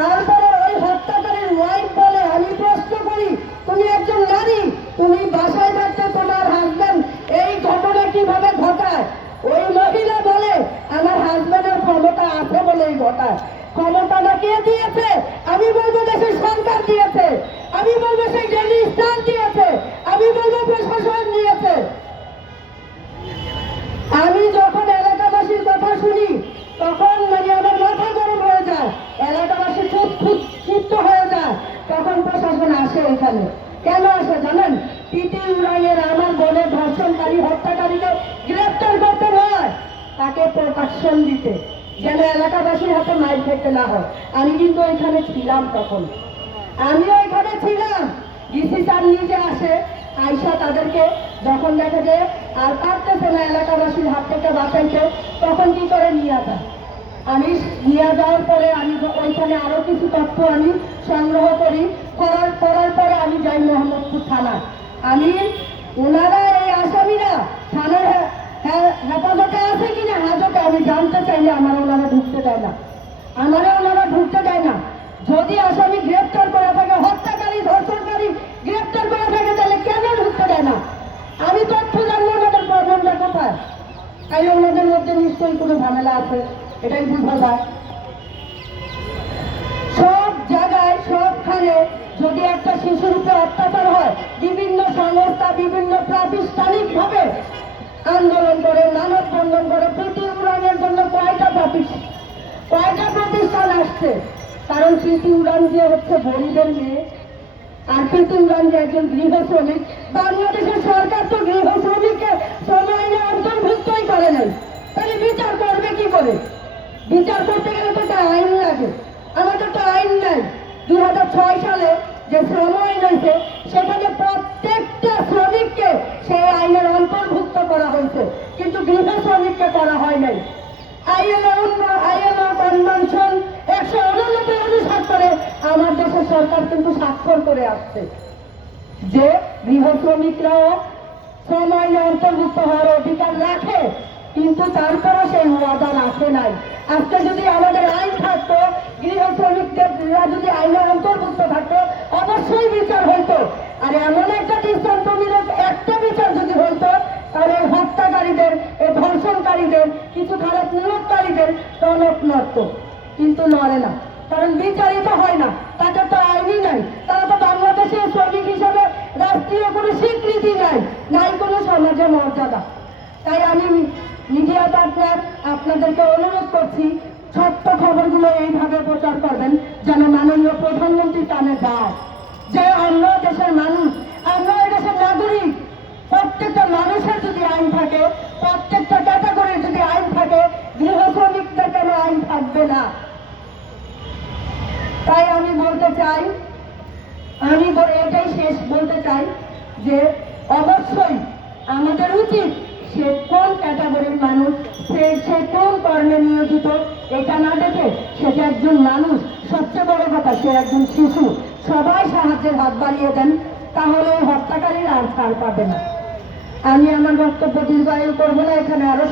তারপরে ওই হত্যাকারীর ওয়াইফ বলে, আমি প্রশ্ন করি, তুমি একজন নারী, তুমি বাসায় থাকতে তোমার হাজবেন্ড এই ঘটনা কীভাবে ঘটায়? ওই মহিলা বলে, আমার হাজব্যান্ডের ক্ষমতা আছে বলেই ঘটায়। ক্ষমতাটা কে দিয়েছে? আমি বলব দেশের সরকার দিয়েছে। আমি বলব সেই ডেলি স্টার দিয়েছে আমি বলব প্রশাসন দিয়েছে আমি যখন এলাকাবাসীর কথা শুনি তখন মানে আমার মাথা গরম হয়ে যায় এলাকাবাসী খুব খুব ক্ষিপ্ত হয়ে যায় তখন প্রশাসন আসে এখানে। কেন আসে জানেন? পিটি উড়াইয়ের আমার বোনের ধর্ষণকারী হত্যাকারীকে গ্রেপ্তার করতে নয় তাকে প্রোটেকশন দিতে, যেন এলাকাবাসীর হাতে মাইর খেতে না হয়। আমি কিন্তু এখানে ছিলাম তখন। আমিও এখানে ছিলাম। ডিসি স্যার নিজে আসে, আইসা তাদেরকে যখন দেখে যে আর পারতেছে না এলাকাবাসীর হাত থেকে বাঁচাইতে, তখন কি করে নিয়ে যায়? আমি নিয়ে যাওয়ার পরে আমি ওইখানে আরও কিছু তথ্য আমি সংগ্রহ করি। করার করার পরে আমি যাই মোহাম্মদপুর থানা আমি ওনারা, এই আসামিরা থানার হে- হে- হেফাজতে আছে কিনা হাজতে আমি জানতে চাইলে আমার ওনারা ঢুকতে দেয় না। আমারে ওনারা ঢুকতে দেয় না। যদি আসামি গ্রেপ্তার করা থাকে, হত্যাকারী, ধর্ষণকারী গ্রেপ্তার করা থাকে, তাহলে কেন ঢুকতে দেয় না? আমি তথ্য জানব ওনাদের প্রবলেমটা কোথায়? তাই ওনাদের মধ্যে নিশ্চয়ই কোনো ঝামেলা আছে। এটাই বোঝা যায় সব জায়গায়, সবখানে যদি একটা শিশুর উপরে অত্যাচার হয়, বিভিন্ন সংস্থা, বিভিন্ন প্রাতিষ্ঠানিক ভাবে আন্দোলন করে মানববন্ধন করে, প্রতি উড়ানের জন্য কয়টা প্রতিষ্ঠান কয়টা প্রতিষ্ঠান আসছে? কারণ প্রীতি উড়ান যে হচ্ছে গরিবের মেয়ে, আর প্রীতি উড়ান যে একজন গৃহ শ্রমিক, বাংলাদেশের সরকার তো গৃহ শ্রমিককে শ্রম আইনে অন্তর্ভুক্তই করে নাই। তাহলে বিচার করবে কি করে? বিচার করতে গেলে তো একটা আইন লাগে। আমাদের তো আইন নাই। দুই হাজার ছয় সালে যে শ্রম আইন হয়েছে, সেখানে প্রত্যেকটা শ্রমিককে সেই আইনের অন্তর্ভুক্ত করা হয়েছে। কিন্তু গৃহ শ্রমিককে করা হয় নাই। আমার দেশের সরকার কিন্তু স্বাক্ষর করে আসছে। যে গৃহ শ্রমিকরাও শ্রম আইনে অন্তর্ভুক্ত হওয়ার অধিকার কিন্তু সেই ওয়াদা রাখে নাই। আজকে যদি আমাদের আইন থাকতো, গৃহ শ্রমিকদেররা যদি আইনে অন্তর্ভুক্ত থাকতো, অবশ্যই বিচার হইতো। আর এমন একটা দৃষ্টান্তমূলক একটা বিচার যদি হইতো, তাহলে হত্যাকারীদের, এই ধর্ষণকারীদের, কিছু খারাপ নিয়োগকারীদের টনক নড়ত। কিন্তু নড়ে না। কারণ বিচারিত হয় না। তাদের তো আইনই নাই। তারা তো বাংলাদেশের শ্রমিক হিসেবে রাষ্ট্রীয় কোনো স্বীকৃতি নাই। নাই কোনো সমাজে মর্যাদা। তাই আমি মিডিয়া পার্টনার, আপনাদেরকে অনুরোধ করছি সত্য খবরগুলো এইভাবে প্রচার করবেন, যেন মাননীয় প্রধানমন্ত্রী কানে যায়। যে অন্য দেশের মানুষ এই দেশের নাগরিক, প্রত্যেকটা মানুষের যদি আইন থাকে, প্রত্যেকটা ক্যাটাগরির যদি আইন থাকে গৃহ শ্রমিকদের কেন আইন থাকবে না? তাই আমি বলতে চাই, আমি এটাই শেষ বলতে চাই যে অবশ্যই আমাদের উচিত সে কোন ক্যাটাগরির মানুষ? সে সে কোন কর্মে নিয়োজিত? এটা না দেখে সে যে একজন মানুষ, সবচেয়ে বড় কথা সে একজন শিশু। সবাই সাহায্যের হাত বাড়িয়ে দেন তাহলে হত্যাকারীর আর ছাড় পাবে না। আমি আমার বক্তব্য দীর্ঘায়ু করব না, এখানে আরও